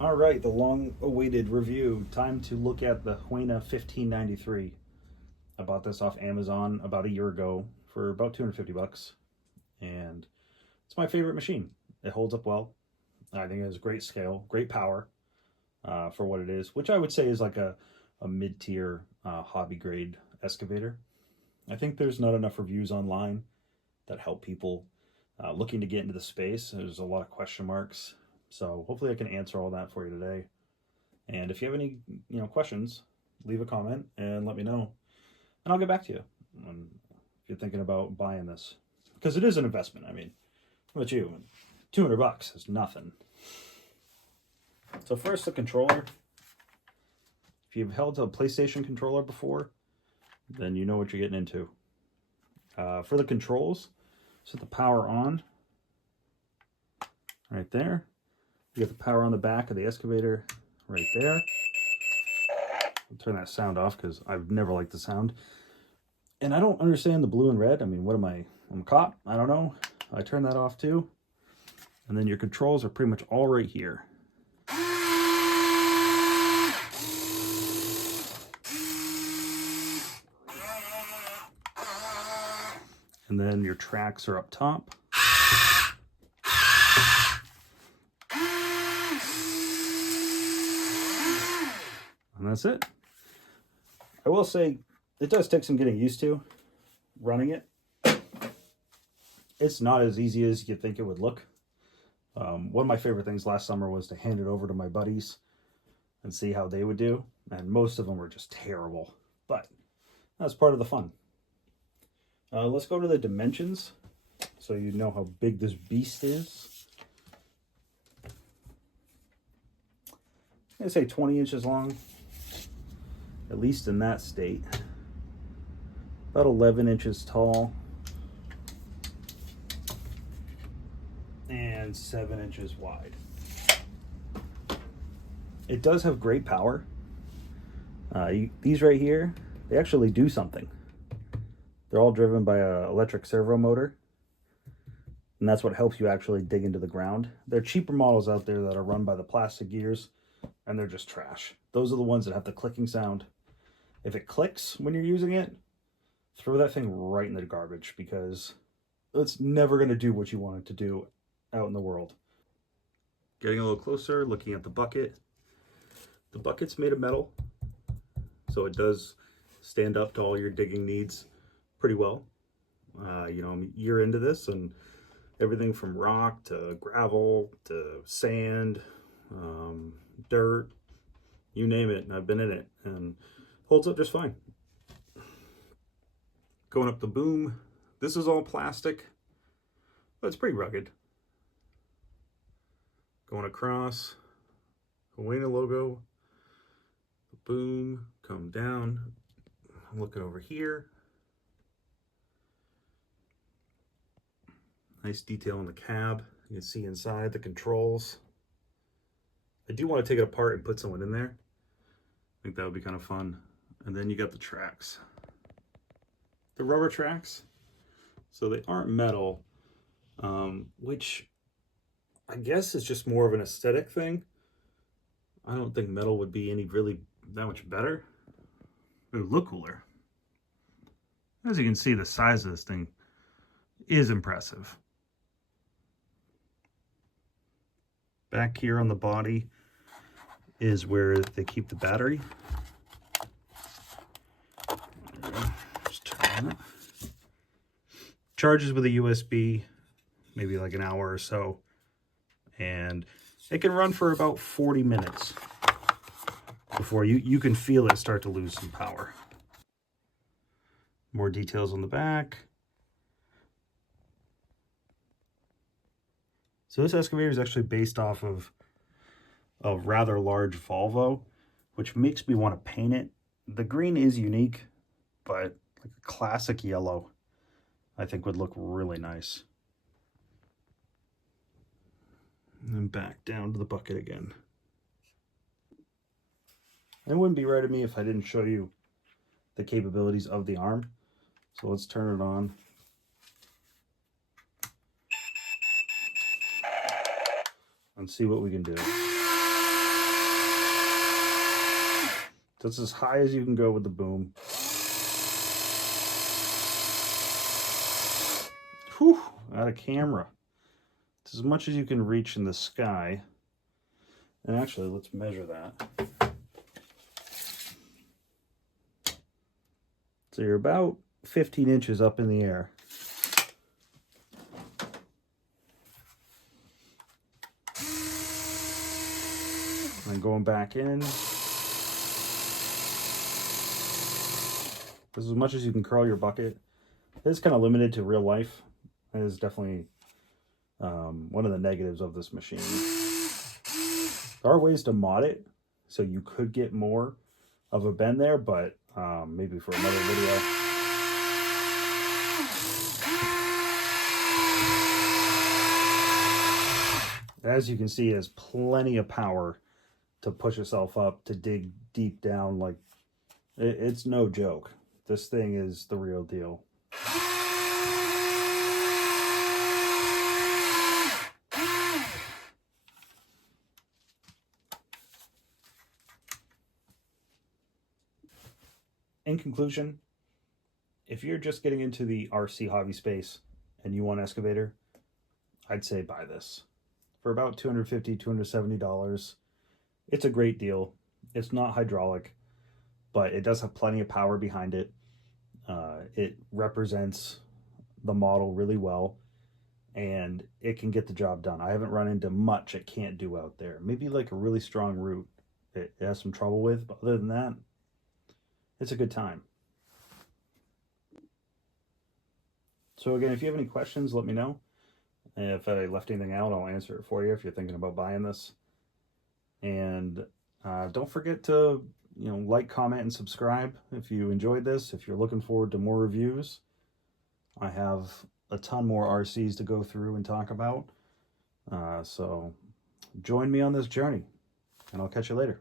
All right, the long-awaited review. Time to look at the Huina 1593. I bought this off Amazon about a year ago for about 250 bucks, and it's my favorite machine. It holds up well. I think it has great scale, great power for what it is, which I would say is like a mid-tier hobby grade excavator. I think there's not enough reviews online that help people looking to get into the space. There's a lot of question marks. So hopefully I can answer all that for you today. And if you have any questions, leave a comment and let me know. And I'll get back to you if you're thinking about buying this. Because it is an investment. I mean, how about you? 200 bucks is nothing. So first, the controller. If you've held a PlayStation controller before, then you know what you're getting into. For the controls, set the power on right there. You get the power on the back of the excavator right there. I'll turn that sound off because I've never liked the sound. And I don't understand the blue and red. I mean, what am I? I'm a cop? I don't know. I turn that off too. And then your controls are pretty much all right here. And then your tracks are up top. And that's it. I will say, it does take some getting used to running it. It's not as easy as you think it would look. One of my favorite things last summer was to hand it over to my buddies and see how they would do. And most of them were just terrible. But that's part of the fun. Let's go to the dimensions so you know how big this beast is. I'm going to say 20 inches long, at least in that state. About 11 inches tall. And 7 inches wide. It does have great power. These right here, they actually do something. They're all driven by an electric servo motor. And that's what helps you actually dig into the ground. There are cheaper models out there that are run by the plastic gears, and they're just trash. Those are the ones that have the clicking sound. If it clicks when you're using it, throw that thing right in the garbage, because it's never going to do what you want it to do out in the world. Getting a little closer, looking at the bucket. The bucket's made of metal, so it does stand up to all your digging needs pretty well. I'm a year into this, and everything from rock to gravel to sand, dirt, you name it, I've been in it, and holds up just fine. Going up the boom, this is all plastic, but it's pretty rugged. Going across, Huina logo, the boom, come down. I'm looking over here. Nice detail on the cab. You can see inside the controls. I do want to take it apart and put someone in there. I think that would be kind of fun. And then you got the tracks. The rubber tracks. So they aren't metal, which I guess is just more of an aesthetic thing. I don't think metal would be any really that much better. It would look cooler. As you can see, the size of this thing is impressive. Back here on the body is where they keep the battery. Just turn it. Charges with a USB, maybe like an hour or so. And it can run for about 40 minutes before you can feel it start to lose some power. More details on the back. So this excavator is actually based off of a rather large Volvo, which makes me want to paint it. The green is unique, but like a classic yellow, I think would look really nice. And then back down to the bucket again. It wouldn't be right of me if I didn't show you the capabilities of the arm. So let's turn it on. And see what we can do. That's as high as you can go with the boom. Whew, out of camera. It's as much as you can reach in the sky. And actually, let's measure that. So you're about 15 inches up in the air. And going back in. This is as much as you can curl your bucket. It's kind of limited to real life. It is definitely one of the negatives of this machine. There are ways to mod it, so you could get more of a bend there, but maybe for another video. As you can see, it has plenty of power to push itself up, to dig deep down. Like, it's no joke. This thing is the real deal. In conclusion, if you're just getting into the RC hobby space and you want an excavator, I'd say buy this. For about $250, $270, it's a great deal. It's not hydraulic, but it does have plenty of power behind it. It represents the model really well, and it can get the job done. I haven't run into much it can't do out there. Maybe like a really strong root it has some trouble with, but other than that, it's a good time. So again, if you have any questions, let me know. If I left anything out, I'll answer it for you if you're thinking about buying this. And don't forget to like, comment, and subscribe if you enjoyed this. If you're looking forward to more reviews, I have a ton more RCs to go through and talk about. So join me on this journey, and I'll catch you later.